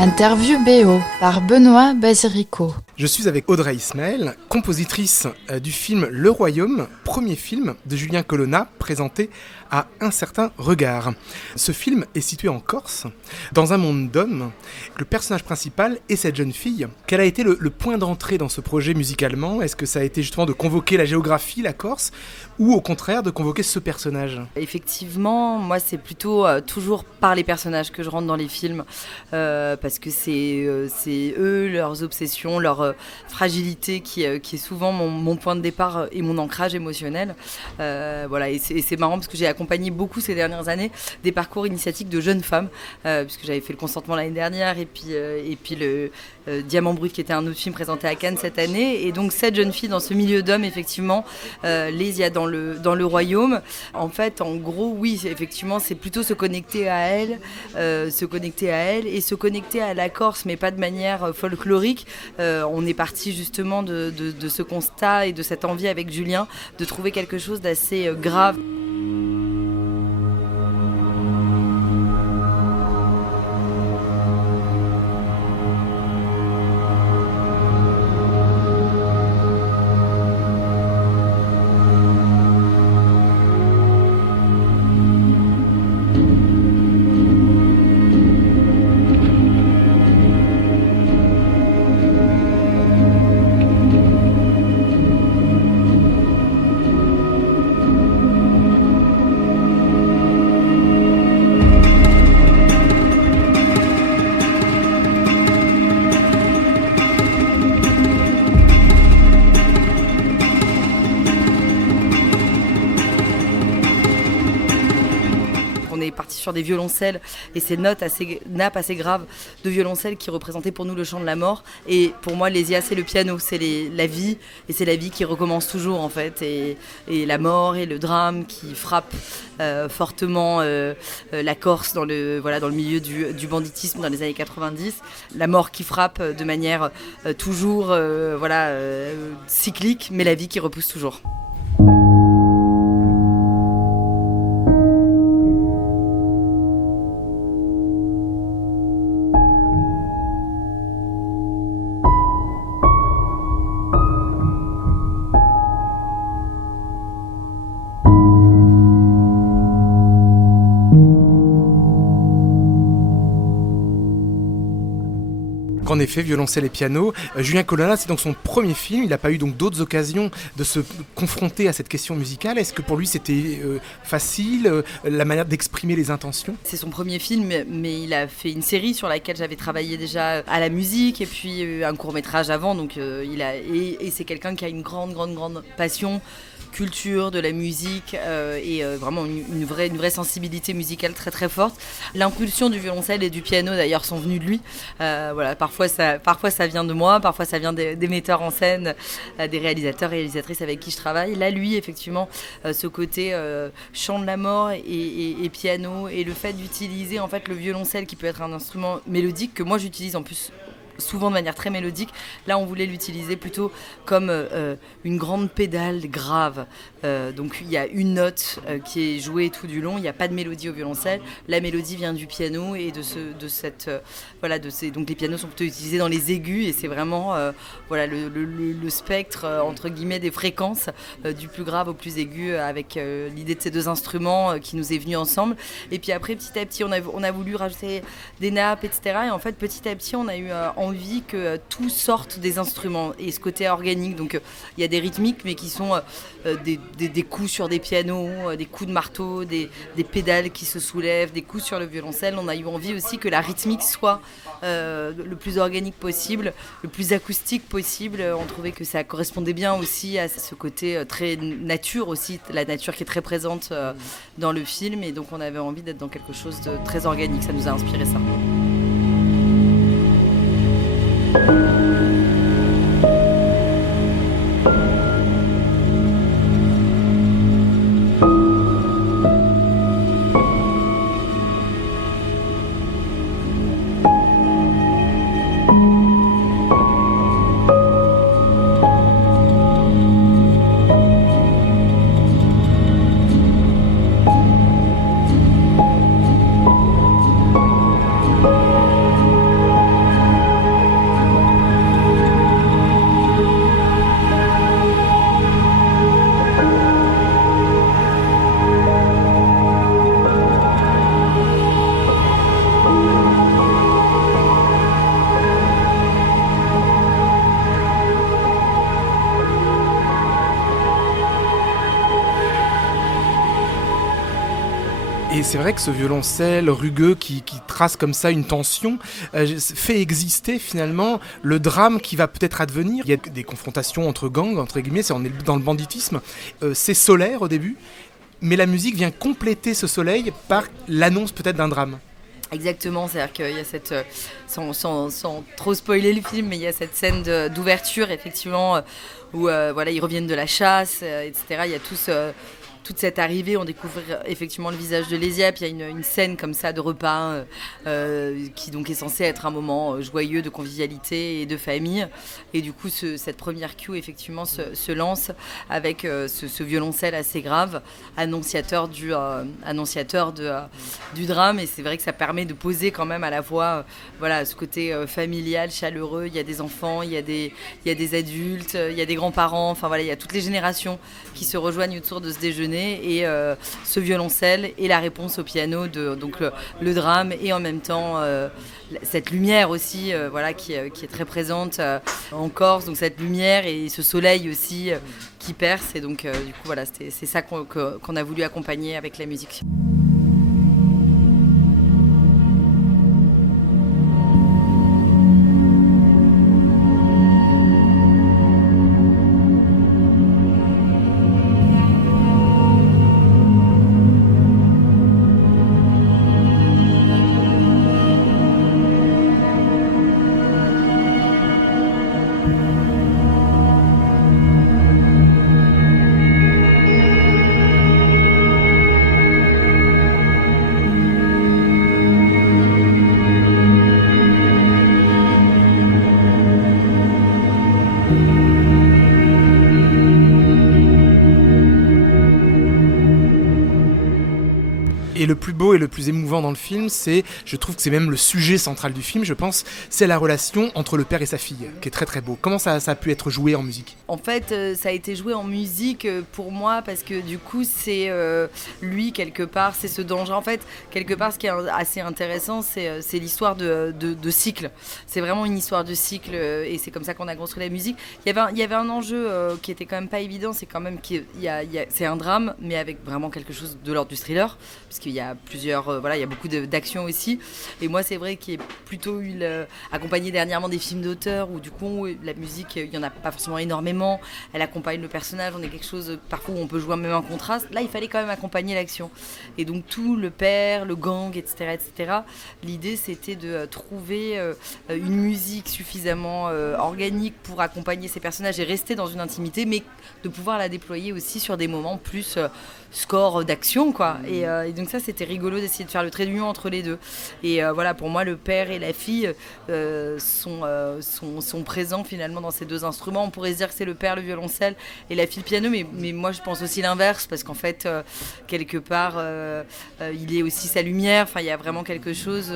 Interview BO par Benoît Basirico. Je suis avec Audrey Ismaël, compositrice du film Le Royaume, premier film de Julien Colonna, présenté à Un certain regard. Ce film est situé en Corse, dans un monde d'hommes. Le personnage principal est cette jeune fille. Quel a été le point d'entrée dans ce projet musicalement ? Est-ce que ça a été justement de convoquer la géographie, la Corse, ou au contraire de convoquer ce personnage ? Effectivement, moi c'est plutôt toujours par les personnages que je rentre dans les films, parce que c'est eux, leurs obsessions, leur fragilité qui est souvent mon point de départ et mon ancrage émotionnel. Voilà, et c'est marrant parce que j'ai accompagné beaucoup ces dernières années des parcours initiatiques de jeunes femmes, puisque j'avais fait le consentement l'année dernière et puis le Diamant Brut qui était un autre film présenté à Cannes cette année, et donc cette jeune fille dans ce milieu d'hommes, effectivement, les y a dans le royaume. En fait, en gros, oui, effectivement, c'est plutôt se connecter à elle et se connecter à la Corse, mais pas de manière folklorique. On est parti justement de ce constat et de cette envie avec Julien de trouver quelque chose d'assez grave. On est parti sur des violoncelles et ces nappes assez graves de violoncelle qui représentaient pour nous le chant de la mort. Et pour moi, l'Hésias, c'est le piano, c'est la vie, et c'est la vie qui recommence toujours en fait. Et la mort et le drame qui frappent fortement la Corse dans le milieu du banditisme dans les années 90. La mort qui frappe de manière toujours cyclique, mais la vie qui repousse toujours. En effet, violoncelle et piano. Julien Colonna, c'est donc son premier film. Il n'a pas eu donc d'autres occasions de se confronter à cette question musicale. Est-ce que pour lui c'était facile, la manière d'exprimer les intentions ? C'est son premier film, mais il a fait une série sur laquelle j'avais travaillé déjà à la musique et puis un court-métrage avant. Donc et c'est quelqu'un qui a une grande passion, culture de la musique et vraiment une vraie sensibilité musicale très très forte. L'impulsion du violoncelle et du piano d'ailleurs sont venues de lui. Parfois ça vient de moi, parfois ça vient des metteurs en scène, des réalisateurs et réalisatrices avec qui je travaille. Là, lui, effectivement, ce côté chant de la mort et piano, et le fait d'utiliser en fait le violoncelle qui peut être un instrument mélodique que moi j'utilise en plus souvent de manière très mélodique. Là, on voulait l'utiliser plutôt comme une grande pédale grave. Donc, il y a une note qui est jouée tout du long. Il n'y a pas de mélodie au violoncelle. La mélodie vient du piano et donc les pianos sont plutôt utilisés dans les aigus, et c'est vraiment le spectre entre guillemets des fréquences du plus grave au plus aigu, avec l'idée de ces deux instruments qui nous est venue ensemble. Et puis après, petit à petit, on a voulu rajouter des nappes, etc. Et en fait, petit à petit, on a eu envie que tout sorte des instruments, et ce côté organique. Donc il y a des rythmiques, mais qui sont des coups sur des pianos, des coups de marteau, des pédales qui se soulèvent, des coups sur le violoncelle. On a eu envie aussi que la rythmique soit le plus organique possible, le plus acoustique possible. On trouvait que ça correspondait bien aussi à ce côté très nature aussi, la nature qui est très présente dans le film, et donc on avait envie d'être dans quelque chose de très organique. Ça nous a inspiré ça. c'est vrai que ce violoncelle rugueux qui trace comme ça une tension fait exister finalement le drame qui va peut-être advenir. Il y a des confrontations entre gangs, entre guillemets, on est dans le banditisme. C'est solaire au début, mais la musique vient compléter ce soleil par l'annonce peut-être d'un drame. Exactement, c'est-à-dire qu'il y a cette, sans trop spoiler le film, mais il y a cette scène d'ouverture effectivement où voilà, ils reviennent de la chasse, etc. Il y a toute cette arrivée, on découvre effectivement le visage de Lésia, puis il y a une scène comme ça de repas qui donc est censée être un moment joyeux de convivialité et de famille. Et du coup, cette première cue effectivement se lance avec ce violoncelle assez grave, annonciateur du drame. Et c'est vrai que ça permet de poser quand même à la fois voilà, ce côté familial, chaleureux. Il y a des enfants, il y a des adultes, il y a des grands-parents. Enfin voilà, il y a toutes les générations qui se rejoignent autour de ce déjeuner. Et ce violoncelle et la réponse au piano, donc le drame, et en même temps cette lumière aussi voilà, qui est très présente en Corse, donc cette lumière et ce soleil aussi qui perce. Et donc du coup voilà, c'est ça qu'on a voulu accompagner avec la musique. Et le plus beau et le plus émouvant dans le film, je trouve que c'est même le sujet central du film, je pense, c'est la relation entre le père et sa fille, qui est très très beau. Comment ça a pu être joué en musique ? En fait, ça a été joué en musique pour moi parce que du coup, c'est lui, quelque part, c'est ce danger. En fait, quelque part, ce qui est assez intéressant, c'est l'histoire de cycle. C'est vraiment une histoire de cycle et c'est comme ça qu'on a construit la musique. Il y avait un enjeu qui était quand même pas évident, c'est quand même c'est un drame, mais avec vraiment quelque chose de l'ordre du thriller, parce qu'il y a plusieurs, il y a beaucoup d'action aussi. Et moi, c'est vrai qu'il y a plutôt eu accompagné dernièrement des films d'auteur où du coup, la musique, il y en a pas forcément énormément. Elle accompagne le personnage, on est quelque chose parfois où on peut jouer même un contraste. Là, il fallait quand même accompagner l'action. Et donc tout le père, le gang, etc. L'idée, c'était de trouver une musique suffisamment organique pour accompagner ces personnages et rester dans une intimité, mais de pouvoir la déployer aussi sur des moments plus score d'action, quoi. Et donc ça, c'était rigolo d'essayer de faire le trait d'union entre les deux. Et voilà, pour moi, le père et la fille sont présents finalement dans ces deux instruments. On pourrait se dire que c'est le père le violoncelle et la fille le piano, mais moi je pense aussi l'inverse, parce qu'en fait, quelque part, il est aussi sa lumière. Enfin, il y a vraiment quelque chose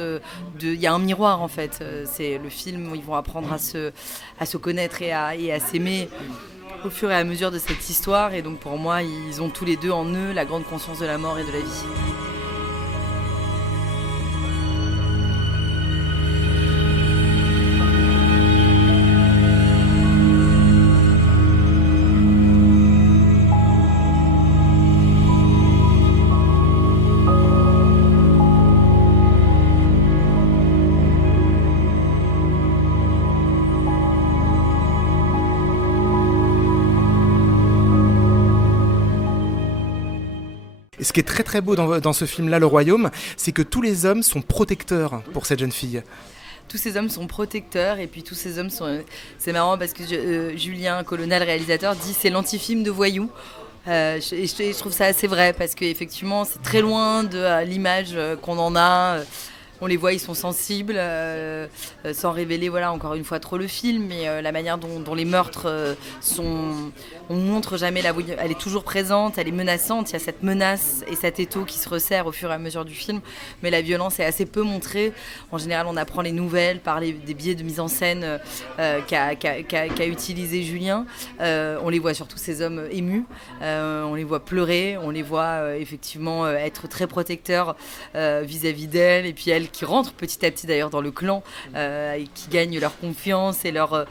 il y a un miroir en fait. C'est le film où ils vont apprendre à se connaître et à s'aimer au fur et à mesure de cette histoire. Et donc pour moi, ils ont tous les deux en eux la grande conscience de la mort et de la vie. Et ce qui est très très beau dans ce film-là, Le Royaume, c'est que tous les hommes sont protecteurs pour cette jeune fille. Tous ces hommes sont protecteurs, et puis tous ces hommes sont... c'est marrant parce que Julien Colonna, le réalisateur, dit c'est l'anti-film de voyous. Je trouve ça assez vrai, parce qu'effectivement c'est très loin de l'image qu'on en a. On les voit, ils sont sensibles, sans révéler, voilà, encore une fois trop le film, mais la manière dont les meurtres sont... On montre jamais la... Elle est toujours présente, elle est menaçante, il y a cette menace et cet étau qui se resserre au fur et à mesure du film, mais la violence est assez peu montrée. En général, on apprend les nouvelles par des biais de mise en scène qu'a utilisé Julien. On les voit surtout, ces hommes émus, on les voit pleurer, on les voit effectivement être très protecteurs vis-à-vis d'elle, et puis elle qui rentrent petit à petit d'ailleurs dans le clan, et qui gagnent leur confiance et leur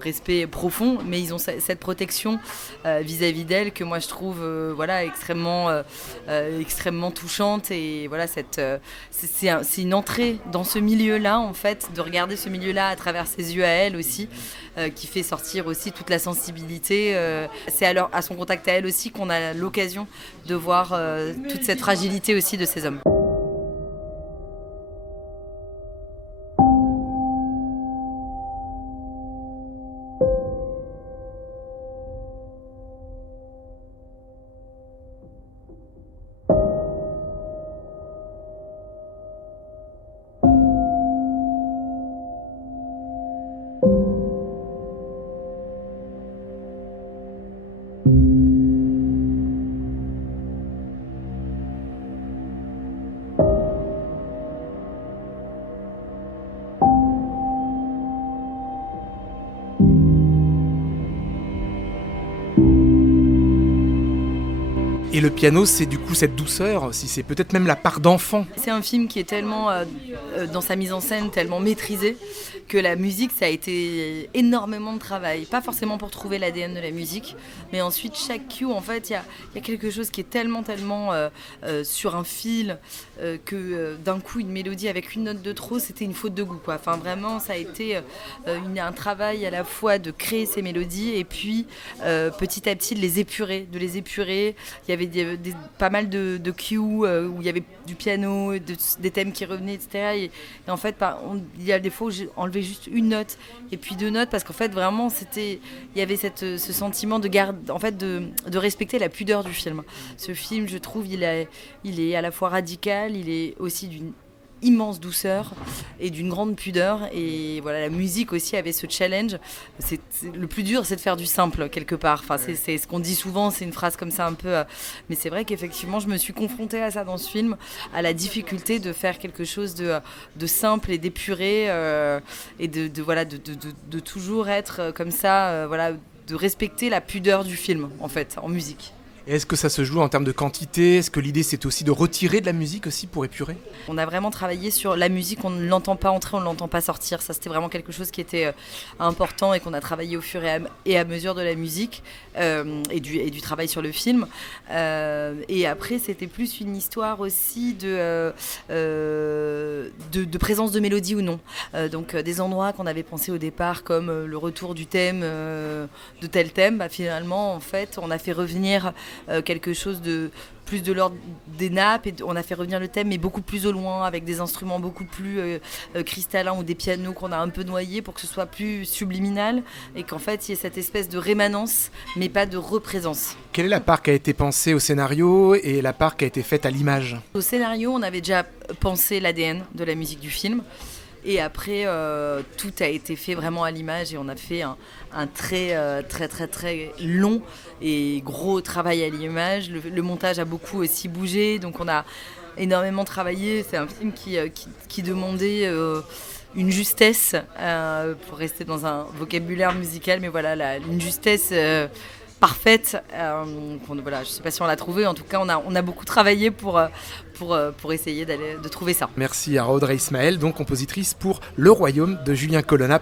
respect profond, mais ils ont cette protection vis-à-vis d'elle que moi je trouve extrêmement touchante. Et voilà, c'est une entrée dans ce milieu-là, en fait, de regarder ce milieu-là à travers ses yeux à elle aussi, qui fait sortir aussi toute la sensibilité. C'est à son contact à elle aussi qu'on a l'occasion de voir toute cette fragilité aussi de ces hommes. Et le piano, c'est du coup cette douceur, si c'est peut-être même la part d'enfant. C'est un film qui est tellement, dans sa mise en scène, tellement maîtrisé, que la musique, ça a été énormément de travail. Pas forcément pour trouver l'ADN de la musique, mais ensuite, chaque cue, en fait, il y a quelque chose qui est tellement sur un fil, que d'un coup, une mélodie avec une note de trop, c'était une faute de goût, quoi. Enfin, vraiment, ça a été un travail à la fois de créer ces mélodies et puis, petit à petit, de les épurer. Il y avait pas mal de cues où il y avait du piano, des thèmes qui revenaient, etc. Et en fait, il y a des fois où j'ai enlevé juste une note et puis 2 notes, parce qu'en fait, vraiment, il y avait ce sentiment de respecter la pudeur du film. Ce film, je trouve, il est à la fois radical, il est aussi d'une immense douceur et d'une grande pudeur. Et voilà, la musique aussi avait ce challenge. Le plus dur, c'est de faire du simple quelque part. Enfin, c'est ce qu'on dit souvent, c'est une phrase comme ça un peu, mais c'est vrai qu'effectivement je me suis confrontée à ça dans ce film, à la difficulté de faire quelque chose de simple et d'épuré, et de toujours être comme ça, de respecter la pudeur du film, en fait, en musique. Et est-ce que ça se joue en termes de quantité ? Est-ce que l'idée c'est aussi de retirer de la musique aussi pour épurer ? On a vraiment travaillé sur la musique, on ne l'entend pas entrer, on ne l'entend pas sortir. Ça, c'était vraiment quelque chose qui était important et qu'on a travaillé au fur et à mesure de la musique, et du travail sur le film. Et après, c'était plus une histoire aussi de présence de mélodie ou non. Donc des endroits qu'on avait pensé au départ comme le retour du thème, de tel thème, finalement, en fait, on a fait revenir quelque chose de plus de l'ordre des nappes, et on a fait revenir le thème, mais beaucoup plus au loin, avec des instruments beaucoup plus cristallins ou des pianos qu'on a un peu noyés pour que ce soit plus subliminal et qu'en fait il y ait cette espèce de rémanence mais pas de représence. Quelle est la part qui a été pensée au scénario et la part qui a été faite à l'image ? Au scénario, on avait déjà pensé l'ADN de la musique du film. Et après, tout a été fait vraiment à l'image et on a fait un très long et gros travail à l'image. Le montage a beaucoup aussi bougé, donc on a énormément travaillé. C'est un film qui demandait une justesse, pour rester dans un vocabulaire musical, mais voilà, une justesse parfaite. Je ne sais pas si on l'a trouvée, en tout cas on a beaucoup travaillé pour essayer de trouver ça. Merci à Audrey Ismaël, donc compositrice pour Le Royaume de Julien Colonna.